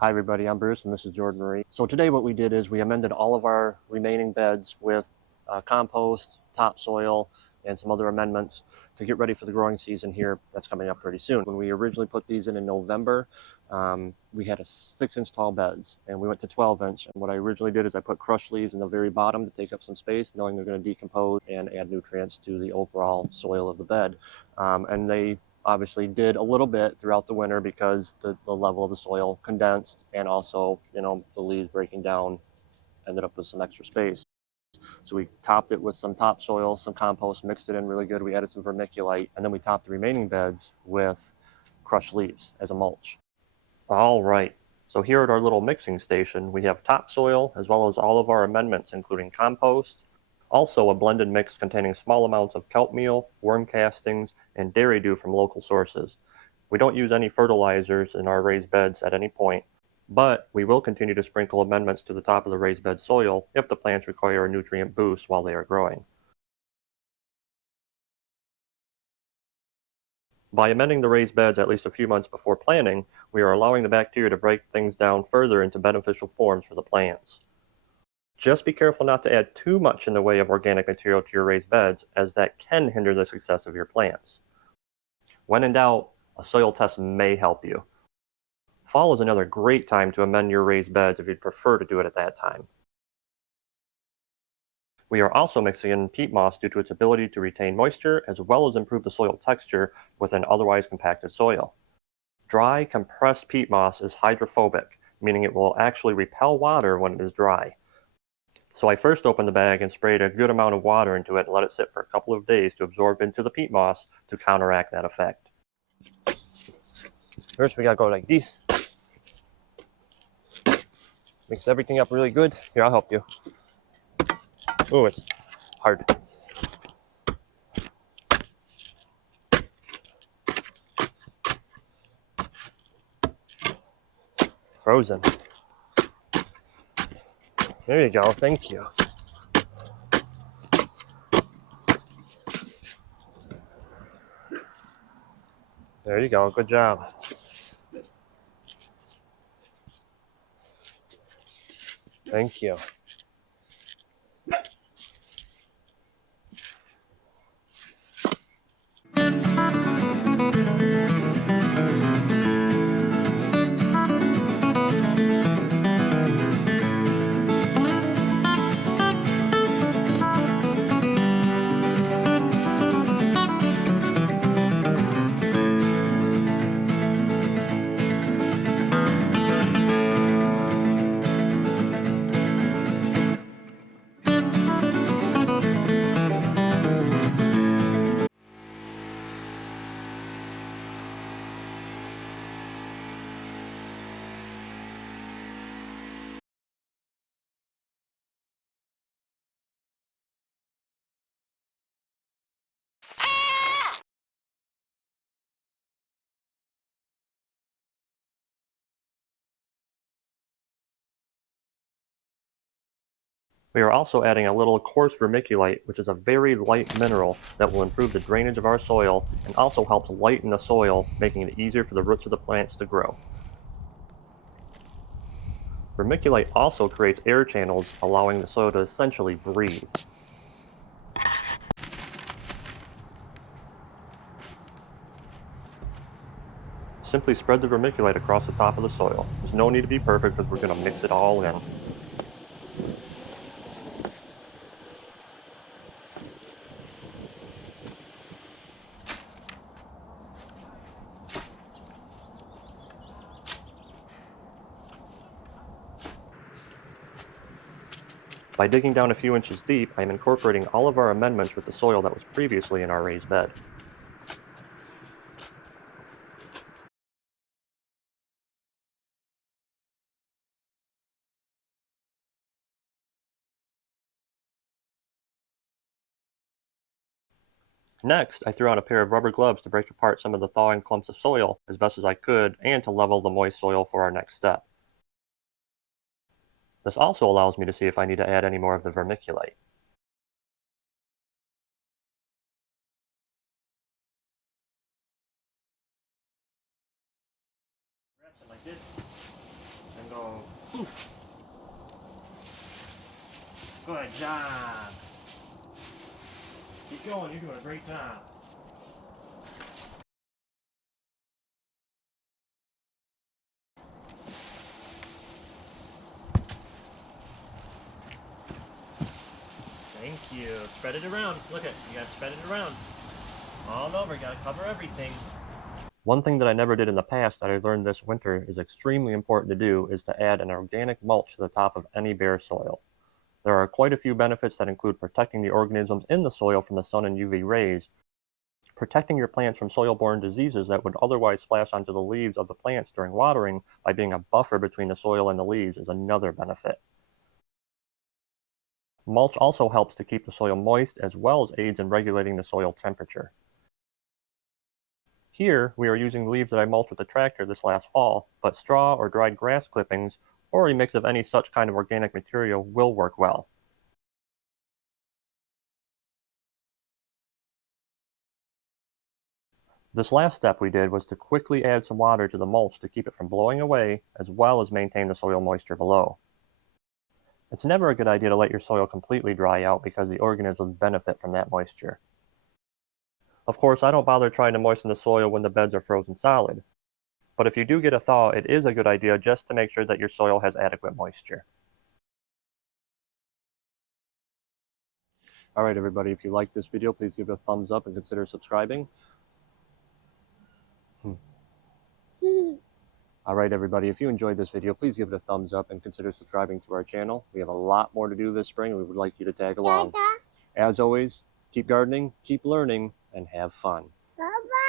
Hi everybody, I'm Bruce and this is Jordan Marie. So today what we did is we amended all of our remaining beds with compost, topsoil, and some other amendments to get ready for the growing season here that's coming up pretty soon. When we originally put these in November, we had a 6-inch tall beds and we went to 12-inch. And what I originally did is I put crushed leaves in the very bottom to take up some space, knowing they're going to decompose and add nutrients to the overall soil of the bed. And they obviously did a little bit throughout the winter because the level of the soil condensed, and also, the leaves breaking down ended up with some extra space. So we topped it with some topsoil, some compost, mixed it in really good. We added some vermiculite, and then we topped the remaining beds with crushed leaves as a mulch. All right, so here at our little mixing station, we have topsoil as well as all of our amendments, including compost, also a blended mix containing small amounts of kelp meal, worm castings, and dairy dew from local sources. We don't use any fertilizers in our raised beds at any point, but we will continue to sprinkle amendments to the top of the raised bed soil if the plants require a nutrient boost while they are growing. By amending the raised beds at least a few months before planting, we are allowing the bacteria to break things down further into beneficial forms for the plants. Just be careful not to add too much in the way of organic material to your raised beds, as that can hinder the success of your plants. When in doubt, a soil test may help you. Fall is another great time to amend your raised beds if you'd prefer to do it at that time. We are also mixing in peat moss due to its ability to retain moisture as well as improve the soil texture with an otherwise compacted soil. Dry, compressed peat moss is hydrophobic, meaning it will actually repel water when it is dry. So I first opened the bag and sprayed a good amount of water into it and let it sit for a couple of days to absorb into the peat moss to counteract that effect. First we gotta go like this. Mix everything up really good. Here, I'll help you. Oh, it's hard. Frozen. There you go, thank you. There you go, good job. Thank you. We are also adding a little coarse vermiculite, which is a very light mineral that will improve the drainage of our soil and also helps lighten the soil, making it easier for the roots of the plants to grow. Vermiculite also creates air channels, allowing the soil to essentially breathe. Simply spread the vermiculite across the top of the soil. There's no need to be perfect because we're going to mix it all in. By digging down a few inches deep, I am incorporating all of our amendments with the soil that was previously in our raised bed. Next, I threw on a pair of rubber gloves to break apart some of the thawing clumps of soil as best as I could and to level the moist soil for our next step. This also allows me to see if I need to add any more of the vermiculite. Like this, Good job. Keep going, you're doing a great job. Thank you. Spread it around. Look at, you gotta spread it around. All over, you gotta cover everything. One thing that I never did in the past that I learned this winter is extremely important to do is to add an organic mulch to the top of any bare soil. There are quite a few benefits that include protecting the organisms in the soil from the sun and UV rays, protecting your plants from soil-borne diseases that would otherwise splash onto the leaves of the plants during watering by being a buffer between the soil and the leaves is another benefit. Mulch also helps to keep the soil moist as well as aids in regulating the soil temperature. Here, we are using the leaves that I mulched with the tractor this last fall, but straw or dried grass clippings or a mix of any such kind of organic material will work well. This last step we did was to quickly add some water to the mulch to keep it from blowing away as well as maintain the soil moisture below. It's never a good idea to let your soil completely dry out because the organisms benefit from that moisture. Of course, I don't bother trying to moisten the soil when the beds are frozen solid, but if you do get a thaw, it is a good idea just to make sure that your soil has adequate moisture. Alright everybody, if you liked this video, please give it a thumbs up and consider subscribing. Alright everybody, if you enjoyed this video, please give it a thumbs up and consider subscribing to our channel. We have a lot more to do this spring and we would like you to tag along. As always, keep gardening, keep learning, and have fun. Bye-bye.